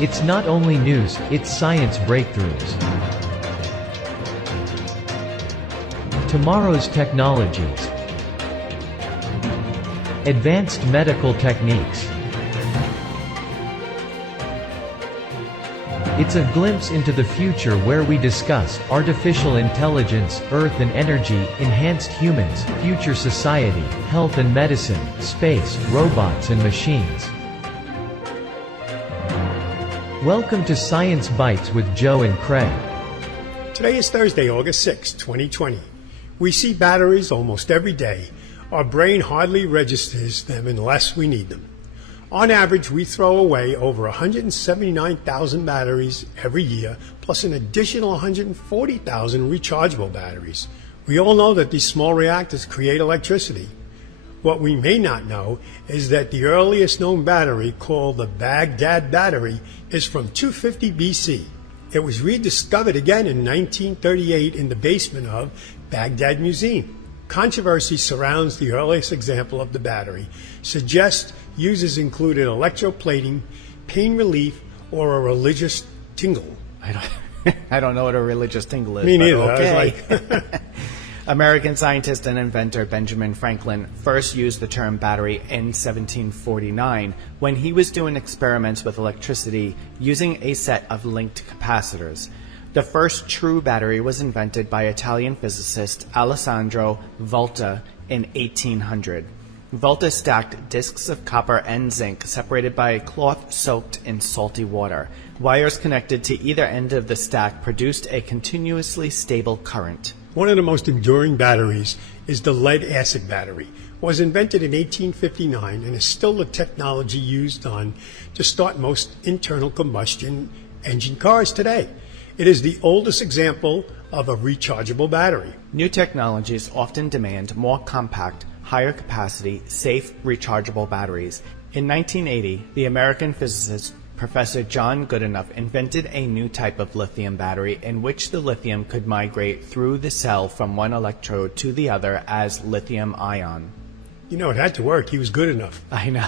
It's not only news, it's science breakthroughs. Tomorrow's technologies. Advanced medical techniques. It's a glimpse into the future where we discuss artificial intelligence, earth and energy, enhanced humans, future society, health and medicine, space, robots and machines. Welcome to Science Bytes with Joe and Craig. Today is Thursday, August 6, 2020. We see batteries almost every day. Our brain hardly registers them unless we need them. On average, we throw away over 179,000 batteries every year, plus an additional 140,000 rechargeable batteries. We all know that these small reactors create electricity. What we may not know is that the earliest known battery, called the Baghdad Battery, is from 250 BC. It was rediscovered again in 1938 in the basement of Baghdad Museum. Controversy surrounds the earliest example of the battery. Suggests uses included electroplating, pain relief, or a religious tingle. I don't know what a religious tingle is. Me neither. Okay. I was like American scientist and inventor Benjamin Franklin first used the term battery in 1749 when he was doing experiments with electricity using a set of linked capacitors. The first true battery was invented by Italian physicist Alessandro Volta in 1800. Volta stacked discs of copper and zinc separated by a cloth soaked in salty water. Wires connected to either end of the stack produced a continuously stable current. one of the most enduring batteries is the lead-acid battery. It was invented in 1859 and is still the technology used to start most internal combustion engine cars today. It is the oldest example of a rechargeable battery. New technologies often demand more compact, higher capacity, safe, rechargeable batteries. In 1980, the American physicist Professor John Goodenough invented a new type of lithium battery in which the lithium could migrate through the cell from one electrode to the other as lithium ion. You know, it had to work. He was good enough. I know.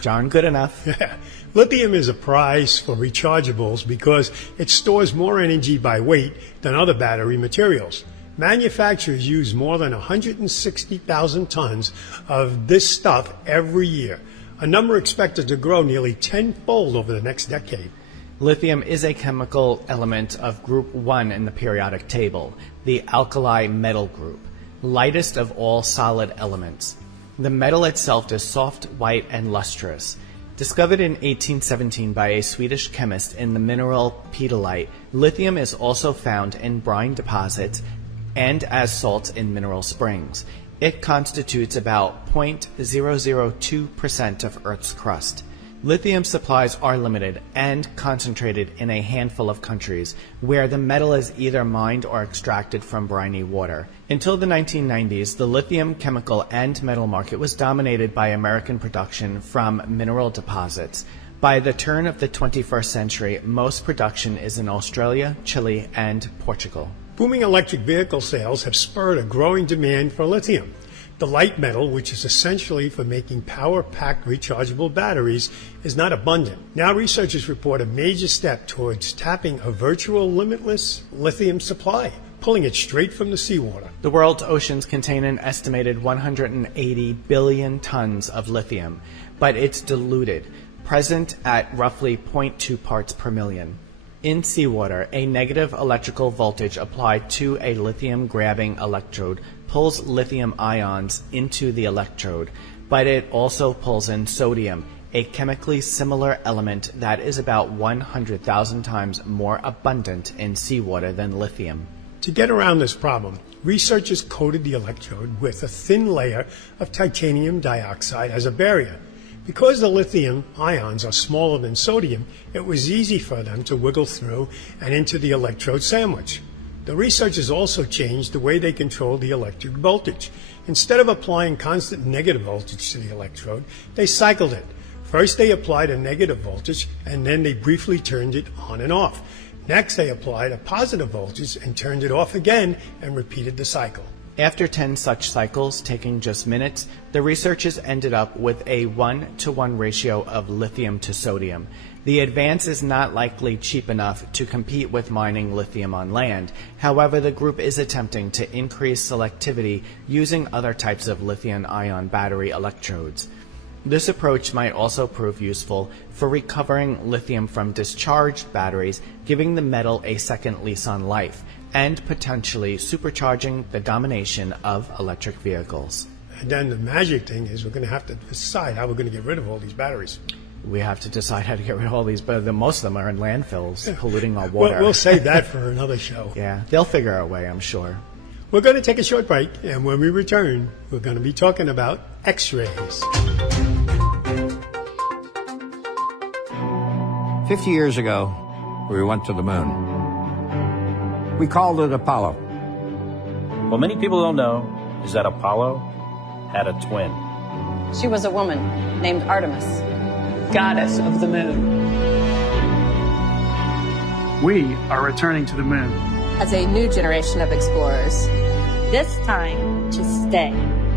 John Goodenough. Yeah. Lithium is a prize for rechargeables because it stores more energy by weight than other battery materials. Manufacturers use more than 160,000 tons of this stuff every year, a number expected to grow nearly tenfold over the next decade. Lithium is a chemical element of group 1 in the periodic table, the alkali metal group, lightest of all solid elements. The metal itself is soft, white, and lustrous. Discovered in 1817 by a Swedish chemist in the mineral pedolite, lithium is also found in brine deposits and as salts in mineral springs. It constitutes about 0.002% of Earth's crust. Lithium supplies are limited and concentrated in a handful of countries where the metal is either mined or extracted from briny water. Until the 1990s, the lithium chemical and metal market was dominated by American production from mineral deposits. By the turn of the 21st century, most production is in Australia, Chile, and Portugal. Booming electric vehicle sales have spurred a growing demand for lithium. The light metal, which is essentially for making power-packed rechargeable batteries, is not abundant. Now researchers report a major step towards tapping a virtual limitless lithium supply, pulling it straight from the seawater. The world's oceans contain an estimated 180 billion tons of lithium, but it's diluted, present at roughly 0.2 parts per million. In seawater, a negative electrical voltage applied to a lithium-grabbing electrode pulls lithium ions into the electrode, but it also pulls in sodium, a chemically similar element that is about 100,000 times more abundant in seawater than lithium. To get around this problem, researchers coated the electrode with a thin layer of titanium dioxide as a barrier. Because the lithium ions are smaller than sodium, it was easy for them to wiggle through and into the electrode sandwich. The researchers also changed the way they controlled the electric voltage. Instead of applying constant negative voltage to the electrode, they cycled it. First they applied a negative voltage and then they briefly turned it on and off. Next they applied a positive voltage and turned it off again and repeated the cycle. After 10 such cycles taking just minutes, the researchers ended up with a 1-to-1 ratio of lithium to sodium. The advance is not likely cheap enough to compete with mining lithium on land. However, the group is attempting to increase selectivity using other types of lithium-ion battery electrodes. This approach might also prove useful for recovering lithium from discharged batteries, giving the metal a second lease on life, and potentially supercharging the domination of electric vehicles. And then the magic thing is we're going to have to decide how we're going to get rid of all these batteries. We have to decide how to get rid of all these, but most of them are in landfills, polluting our water. We'll save that for another show. Yeah, they'll figure out a way, I'm sure. We're going to take a short break, and when we return, we're going to be talking about X-rays. 50 years ago, we went to the moon. We called it Apollo. What many people don't know is that Apollo had a twin. She was a woman named Artemis, goddess of the moon. We are returning to the moon As a new generation of explorers. This time to stay.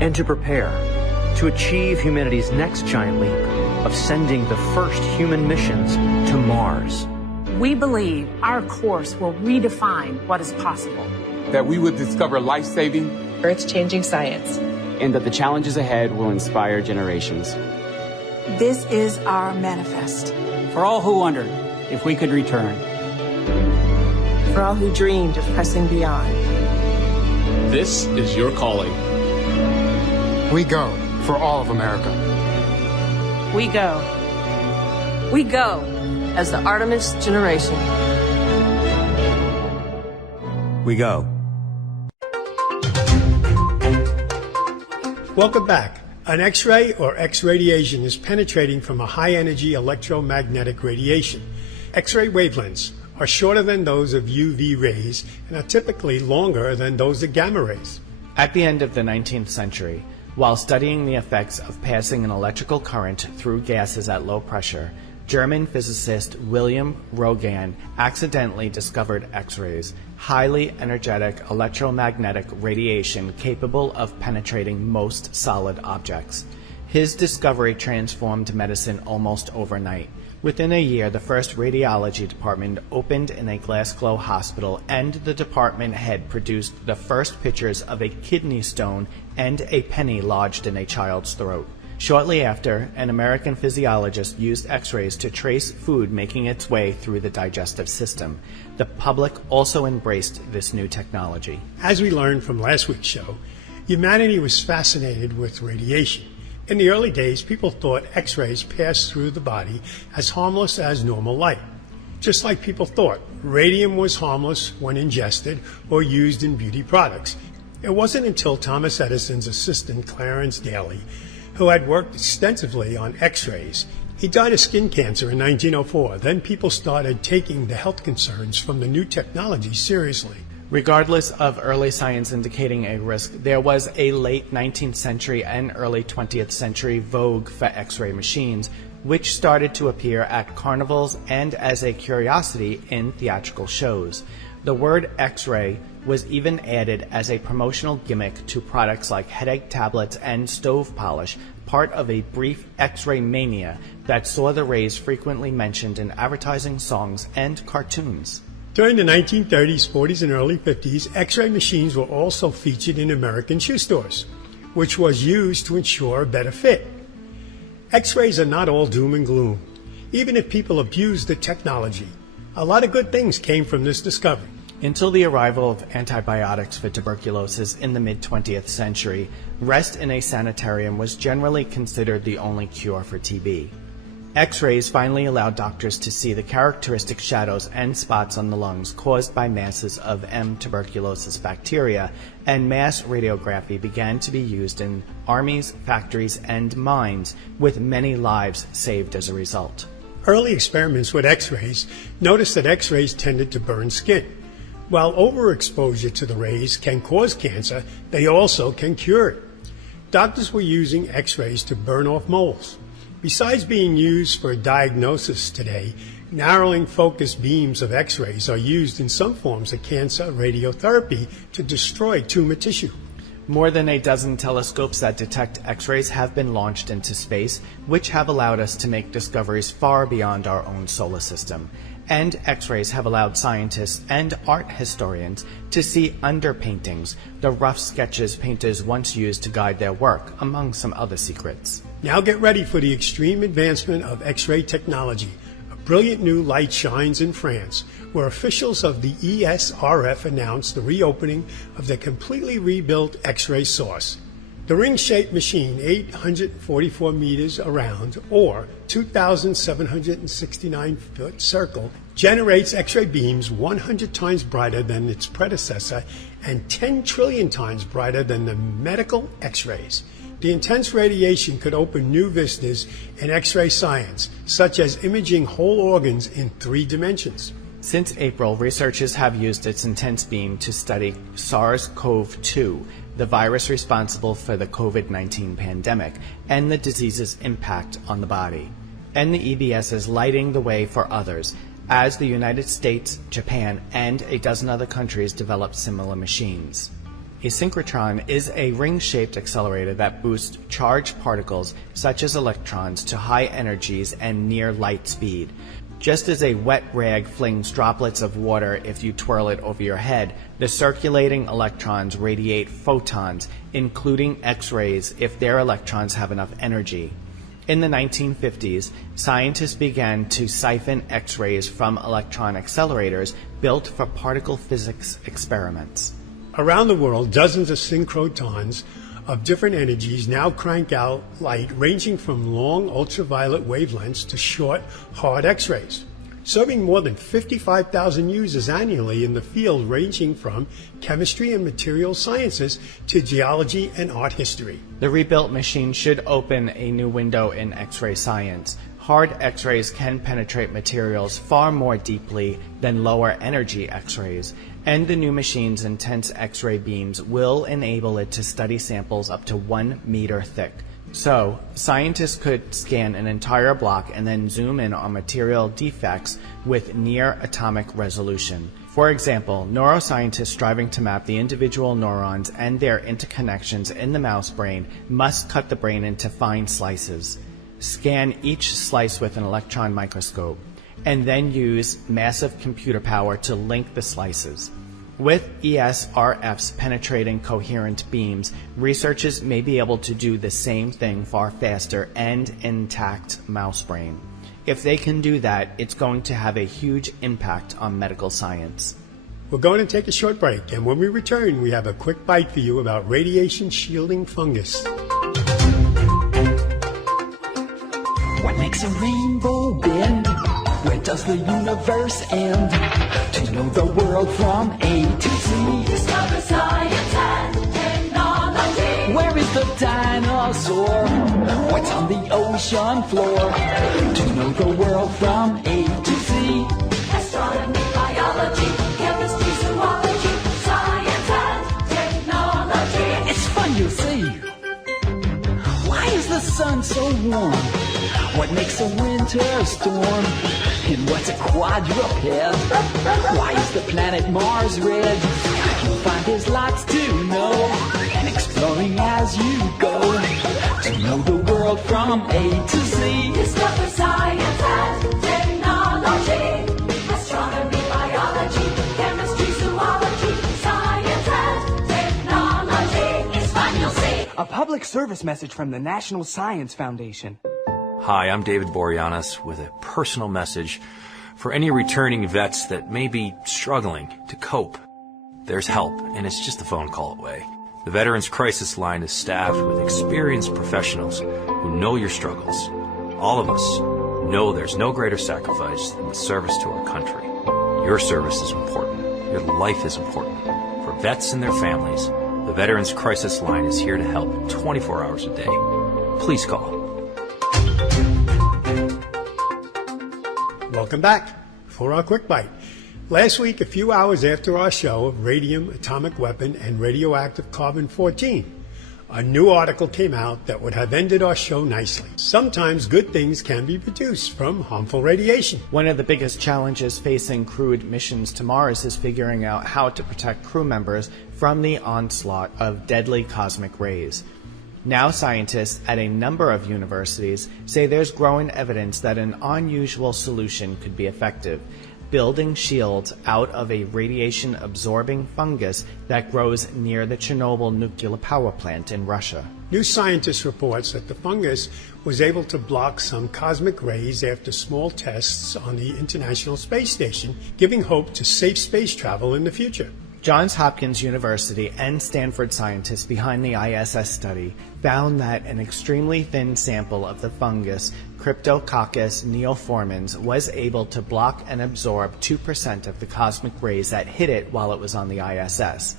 And to prepare to achieve humanity's next giant leap of sending the first human missions to Mars. We believe our course will redefine what is possible. That we will discover life-saving, Earth-changing science. And that the challenges ahead will inspire generations. This is our manifest. For all who wondered if we could return. For all who dreamed of pressing beyond. This is your calling. We go for all of America. We go. We go as the Artemis generation. We go. Welcome back. An X-ray or X-radiation is penetrating from a high-energy electromagnetic radiation. X-ray wavelengths are shorter than those of UV rays and are typically longer than those of gamma rays. At the end of the 19th century, while studying the effects of passing an electrical current through gases at low pressure, German physicist William Rogan accidentally discovered X-rays, highly energetic electromagnetic radiation capable of penetrating most solid objects. His discovery transformed medicine almost overnight. Within a year, the first radiology department opened in a Glasgow hospital, and the department head produced the first pictures of a kidney stone and a penny lodged in a child's throat. Shortly after, an American physiologist used X-rays to trace food making its way through the digestive system. The public also embraced this new technology. As we learned from last week's show, humanity was fascinated with radiation. In the early days, people thought X-rays passed through the body as harmless as normal light. Just like people thought radium was harmless when ingested or used in beauty products. It wasn't until Thomas Edison's assistant, Clarence Daly, who had worked extensively on X-rays. He died of skin cancer in 1904. Then people started taking the health concerns from the new technology seriously. Regardless of early science indicating a risk, there was a late 19th century and early 20th century vogue for X-ray machines, which started to appear at carnivals and as a curiosity in theatrical shows. The word X-ray was even added as a promotional gimmick to products like headache tablets and stove polish, part of a brief X-ray mania that saw the rays frequently mentioned in advertising, songs, and cartoons. During the 1930s, 40s, and early 50s, X-ray machines were also featured in American shoe stores, which was used to ensure a better fit. X-rays are not all doom and gloom. Even if people abuse the technology, a lot of good things came from this discovery. Until the arrival of antibiotics for tuberculosis in the mid-20th century, rest in a sanitarium was generally considered the only cure for TB. X-rays finally allowed doctors to see the characteristic shadows and spots on the lungs caused by masses of M. tuberculosis bacteria, and mass radiography began to be used in armies, factories, and mines, with many lives saved as a result. Early experiments with X-rays noticed that X-rays tended to burn skin. While overexposure to the rays can cause cancer, they also can cure it. Doctors were using X-rays to burn off moles. Besides being used for diagnosis today, narrowing focused beams of X-rays are used in some forms of cancer radiotherapy to destroy tumor tissue. More than a dozen telescopes that detect X-rays have been launched into space, which have allowed us to make discoveries far beyond our own solar system. And X-rays have allowed scientists and art historians to see underpaintings, the rough sketches painters once used to guide their work, among some other secrets. Now get ready for the extreme advancement of X-ray technology. A brilliant new light shines in France, where officials of the ESRF announced the reopening of the completely rebuilt X-ray source. The ring-shaped machine, 844 meters around, or 2,769-foot circle, generates X-ray beams 100 times brighter than its predecessor and 10 trillion times brighter than the medical X-rays. The intense radiation could open new vistas in X-ray science, such as imaging whole organs in 3 dimensions. Since April, researchers have used its intense beam to study SARS-CoV-2, the virus responsible for the COVID-19 pandemic, and the disease's impact on the body. And the EBS is lighting the way for others, as the United States, Japan, and a dozen other countries develop similar machines. A synchrotron is a ring-shaped accelerator that boosts charged particles, such as electrons, to high energies and near light speed. Just as a wet rag flings droplets of water if you twirl it over your head, the circulating electrons radiate photons, including X-rays, if their electrons have enough energy. In the 1950s, scientists began to siphon X-rays from electron accelerators built for particle physics experiments. Around the world, dozens of synchrotrons of different energies now crank out light ranging from long ultraviolet wavelengths to short, hard X-rays, serving more than 55,000 users annually in the field ranging from chemistry and material sciences to geology and art history. The rebuilt machine should open a new window in X-ray science. Hard X-rays can penetrate materials far more deeply than lower energy X-rays, and the new machine's intense X-ray beams will enable it to study samples up to 1 meter thick. So, scientists could scan an entire block and then zoom in on material defects with near atomic resolution. For example, neuroscientists striving to map the individual neurons and their interconnections in the mouse brain must cut the brain into fine slices, scan each slice with an electron microscope, and then use massive computer power to link the slices. With ESRF's penetrating coherent beams, researchers may be able to do the same thing far faster and intact mouse brain. If they can do that, it's going to have a huge impact on medical science. We're going to take a short break, and when we return, we have a quick bite for you about radiation shielding fungus. What makes a rainbow bend? Where does the universe end? To know the world from A to Z. Discover science and technology. Where is the dinosaur? What's on the ocean floor? To know the world from A to Z. Astronomy, biology, chemistry, zoology, science and technology. It's fun, you see. Why is the sun so warm? What makes a winter storm? And what's a quadruped? Why is the planet Mars red? You'll find there's lots to know, and exploring as you go, to know the world from A to Z. Discover science and technology. Astronomy, biology, chemistry, zoology, science and technology. It's fun, you'll see. A public service message from the National Science Foundation. Hi, I'm David Boreanaz with a personal message for any returning vets that may be struggling to cope. There's help, and it's just a phone call away. The Veterans Crisis Line is staffed with experienced professionals who know your struggles. All of us know there's no greater sacrifice than the service to our country. Your service is important. Your life is important. For vets and their families, the Veterans Crisis Line is here to help 24 hours a day. Please call. Welcome back for our quick bite. Last week, a few hours after our show of radium, atomic weapon, and radioactive carbon-14, a new article came out that would have ended our show nicely. Sometimes good things can be produced from harmful radiation. One of the biggest challenges facing crewed missions to Mars is figuring out how to protect crew members from the onslaught of deadly cosmic rays. Now scientists at a number of universities say there's growing evidence that an unusual solution could be effective: building shields out of a radiation-absorbing fungus that grows near the Chernobyl nuclear power plant in Russia. New Scientist reports that the fungus was able to block some cosmic rays after small tests on the International Space Station, giving hope to safe space travel in the future. Johns Hopkins University and Stanford scientists behind the ISS study found that an extremely thin sample of the fungus Cryptococcus neoformans was able to block and absorb 2% of the cosmic rays that hit it while it was on the ISS.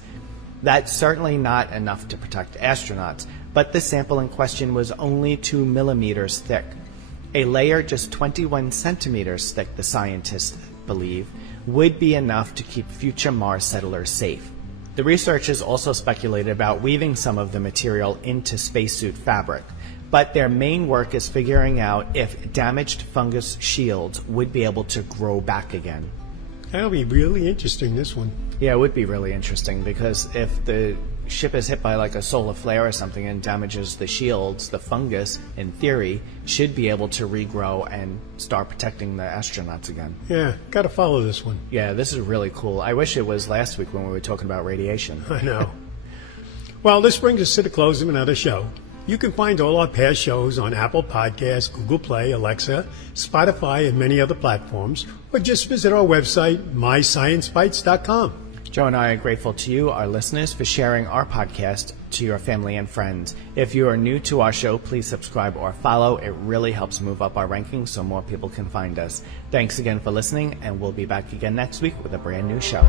That's certainly not enough to protect astronauts, but the sample in question was only 2 millimeters thick. A layer just 21 centimeters thick, the scientists believe, would be enough to keep future Mars settlers safe. The researchers also speculated about weaving some of the material into spacesuit fabric, but their main work is figuring out if damaged fungus shields would be able to grow back again. That'll be really interesting, this one. Yeah, it would be really interesting, because if the ship is hit by like a solar flare or something and damages the shields, the fungus, in theory, should be able to regrow and start protecting the astronauts again. Yeah, gotta follow this one. Yeah, this is really cool. I wish it was last week when we were talking about radiation. I know. Well, this brings us to the close of another show. You can find all our past shows on Apple Podcasts, Google Play, Alexa, Spotify, and many other platforms, or just visit our website, mysciencebytes.com. Joe and I are grateful to you, our listeners, for sharing our podcast to your family and friends. If you are new to our show, please subscribe or follow. It really helps move up our rankings so more people can find us. Thanks again for listening, and we'll be back again next week with a brand new show.